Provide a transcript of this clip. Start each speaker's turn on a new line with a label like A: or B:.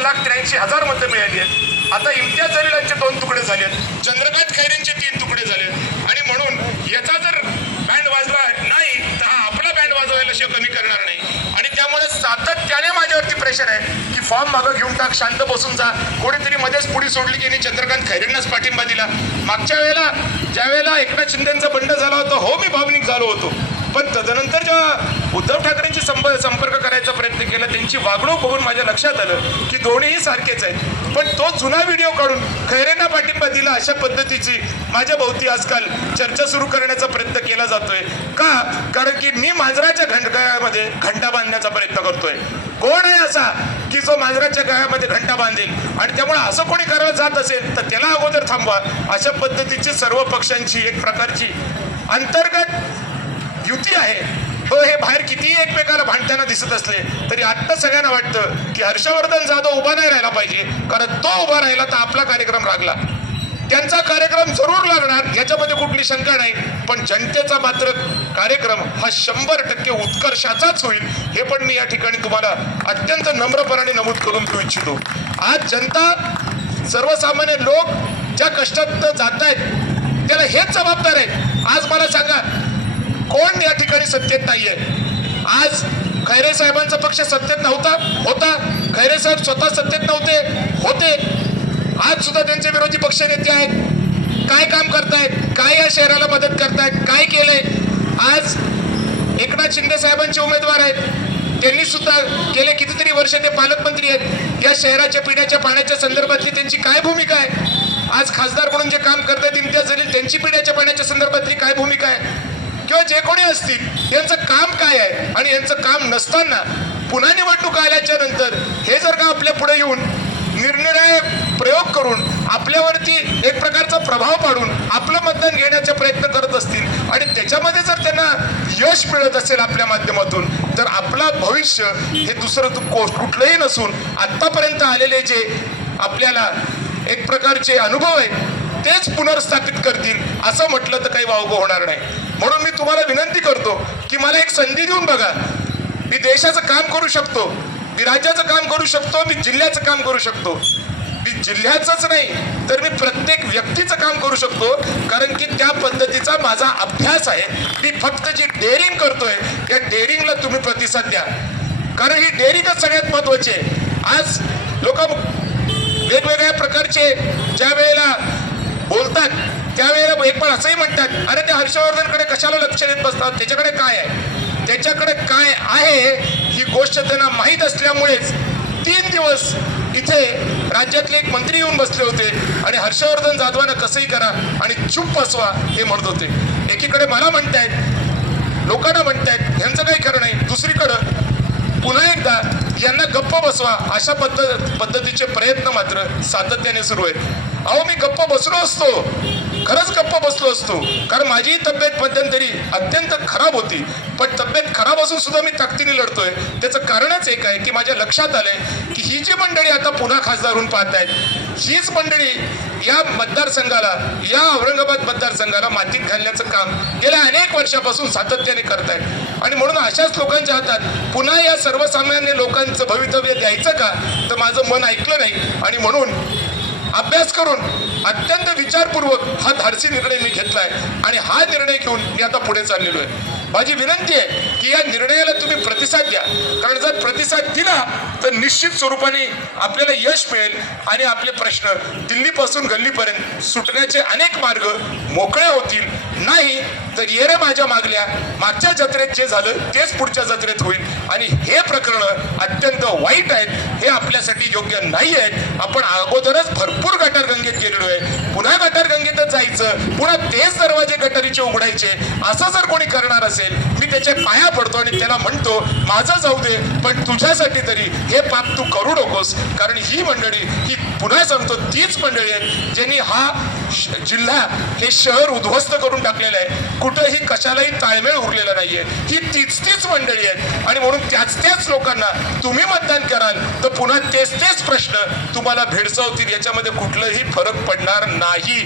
A: दोन लाख त्र्याऐंशी हजार मतं मिळाली आहेत. आता इम्तियाज जलीलांचे दोन तुकडे झाले आहेत. चंद्रकांत खैरेंचे तीन तुकडे झाले आहेत. आणि म्हणून याचा जर बँड वाजला नाही तर हा आपला बँड वाजवायला शिवाय कमी करणार नाही. आणि त्यामुळे सातत्याने माझ्यावरती प्रेशर आहे की फॉर्म मागं घेऊन टाक शांत बसून जा. कोणीतरी मध्येच पुढी सोडली की नाही चंद्रकांत खैरेंनाच पाठिंबा दिला. मागच्या वेळेला ज्या वेळेला एकनाथ शिंदेचा बंड झाला होता हो मी भावनिक झालो होतो. पण तदनंतर जेव्हा उद्धव ठाकरेंशी संप संपर्क करायचा प्रयत्न केला. त्यांची वागणूक बघून माझ्या लक्षात आलं की दोन्हीही सारखेच आहेत. पण तो जुना व्हिडिओ काढून खैरेंना पाठिंबा दिला अशा पद्धतीची माझ्या भोवती आजकाल चर्चा सुरू करण्याचा प्रयत्न केला जातोय. का? कारण की मी मांजराच्या घंटामध्ये घंटा बांधण्याचा प्रयत्न करतोय. कोण आहे असा की जो मांजराच्या गळ्यामध्ये घंटा बांधेल? आणि त्यामुळे असं कोणी करायला जात असेल तर त्याला अगोदर थांबवा. अशा पद्धतीची सर्व पक्षांची एक प्रकारची अंतर्गत युती आहे. हो हे बाहेर कितीही एकमेकाला भांडताना दिसत असले तरी आत्ता सगळ्यांना वाटतं की हर्षवर्धन जाधव उभा नाही राहिला पाहिजे. कारण तो उभा राहिला तर आपला कार्यक्रम लागला. त्यांचा कार्यक्रम जरूर लागणार याच्यामध्ये कुठली शंका नाही. पण जनतेचा मात्र कार्यक्रम हा शंभर टक्के उत्कर्षाचाच होईल. हे पण मी या ठिकाणी तुम्हाला अत्यंत नम्रपणाने नमूद करून देऊ इच्छितो. आज जनता सर्वसामान्य लोक ज्या कष्टात जात आहेत त्याला हेच जबाबदार आहे. आज मला सांगा कोण या ठिकाणी सत्तेत नाहीये? आज खैरे साहेबांचा पक्ष सत्तेत नव्हता होता. खैरे साहेब स्वतः सत्तेत नव्हते होते. आज सुद्धा त्यांचे विरोधी पक्ष नेते आहेत. काय काम करतायत? काय या शहराला मदत करतायत? काय केलंय? आज एकनाथ शिंदे साहेबांचे उमेदवार आहेत. त्यांनी सुद्धा गेले कितीतरी वर्ष ते पालकमंत्री आहेत. या शहराच्या पिण्याच्या पाण्याच्या संदर्भातली त्यांची काय भूमिका आहे? आज खासदार म्हणून जे काम करतायत इम्तियाज जलील त्यांची पिण्याच्या पाण्याच्या संदर्भातली काय भूमिका आहे? किंवा जे कोणी असतील यांचं काम काय आहे? आणि यांचं काम नसताना पुन्हा निवडणूक आल्याच्यानंतर हे जर का आपल्या पुढे येऊन निरनिराळे प्रयोग करून आपल्यावरती एक प्रकारचा प्रभाव पाडून आपलं मतदान घेण्याचा प्रयत्न करत असतील आणि त्याच्यामध्ये जर त्यांना यश मिळत असेल आपल्या माध्यमातून तर आपलं भविष्य हे दुसरं कुठलंही नसून आत्तापर्यंत आलेले जे आपल्याला एक प्रकारचे अनुभव आहेत तेच पुनर्स्थापित करतील असं म्हटलं तर काही वावगं होणार नाही. म्हणून मी तुम्हाला विनंती करतो की मला एक संधी देऊन बघा. मी देशाचं काम करू शकतो मी राज्याचं काम करू शकतो मी जिल्ह्याचं काम करू शकतो. मी जिल्ह्याचंच नाही तर मी प्रत्येक व्यक्तीचं काम करू शकतो कारण की त्या पद्धतीचा माझा अभ्यास आहे. मी फक्त जी डेअरिंग करतोय त्या डेअरिंगला तुम्ही प्रतिसाद द्या. कारण ही डेअरिंगच सगळ्यात महत्वाची आहे. आज लोक वेगवेगळ्या प्रकारचे ज्या वेळेला बोलतात त्यावेळेला एक पण असंही म्हणतात अरे ते हर्षवर्धनकडे कशाला लक्ष देत बसतात? त्याच्याकडे काय आहे? त्याच्याकडे काय आहे ही गोष्ट त्यांना माहीत असल्यामुळेच तीन दिवस इथे राज्यातले एक मंत्री येऊन बसले होते आणि हर्षवर्धन जाधवानं कसंही करा आणि चुप बसवा हे म्हणत होते. एकीकडे मला म्हणतायत लोकांना म्हणतायत ह्यांचं काही खरं नाही. दुसरीकडं पुन्हा एकदा यांना गप्प बसवा. अशा पद्धत पद्धतीचे प्रयत्न मात्र सातत्याने सुरू आहेत. अहो मी गप्प बसलो असतो. खरंच गप्प बसलो असतो. कारण माझी तब्येत मध्यंतरी अत्यंत खराब होती. पण तब्येत खराब असून सुद्धा मी ताकदीने लढतोय. त्याचं कारणच एक आहे की माझ्या लक्षात आलंय की ही जी मंडळी आता पुन्हा खासदार होऊन पाहत आहेत हीच मंडळी या मतदारसंघाला या औरंगाबाद मतदारसंघाला मातीत घालण्याचं काम गेल्या अनेक वर्षापासून सातत्याने करत आहेत आणि म्हणून अशाच लोकांच्या हातात पुन्हा या सर्वसामान्य लोकांचं भवितव्य द्यायचं का तर माझं मन ऐकलं नाही. आणि म्हणून अभ्यास करून अत्यंत विचारपूर्वक हा धाडसी निर्णय मी घेतलाय. आणि हा निर्णय घेऊन मी आता पुढे चाललेलो आहे. माझी विनंती आहे की या निर्णयाला तुम्ही प्रतिसाद द्या. कारण जर प्रतिसाद दिला तर निश्चित स्वरूपाने आपल्याला यश मिळेल आणि आपले प्रश्न दिल्लीपासून गल्लीपर्यंत सुटण्याचे अनेक मार्ग मोकळे होतील. नाही तर ये रे माझ्या मागल्या मागच्या जत्रेत जे झालं तेच पुढच्या जत्रेत होईल. आणि हे प्रकरण अत्यंत वाईट आहेत हे आपल्यासाठी योग्य नाही आहेत. आपण अगोदरच भरपूर गटारगंगेत गेलेलो आहे. पुन्हा गटारगंगेतच जायचं पुन्हा तेच दरवाजे गटारीचे उघडायचे. असं जर कोणी करणार असेल मी त्याच्या पाया पडतो आणि त्याला म्हणतो माझं जाऊ दे पण तुझ्यासाठी तरी हे पाप तू करू नकोस. कारण ही मंडळी ही पुन्हा सांगतो तीच मंडळी आहेत ज्यांनी हा जिल्हा हे शहर उद्ध्वस्त करून टाकलेलं आहे. कुठंही कशालाही ताळमेळ उरलेला नाहीये. ही तीच तीच मंडळी आहेत. आणि म्हणून त्याच त्याच लोकांना तुम्ही मतदान कराल तर पुन्हा तेच तेच प्रश्न तुम्हाला भेडसावतील. याच्यामध्ये कुठलंही फरक पडणार नाही.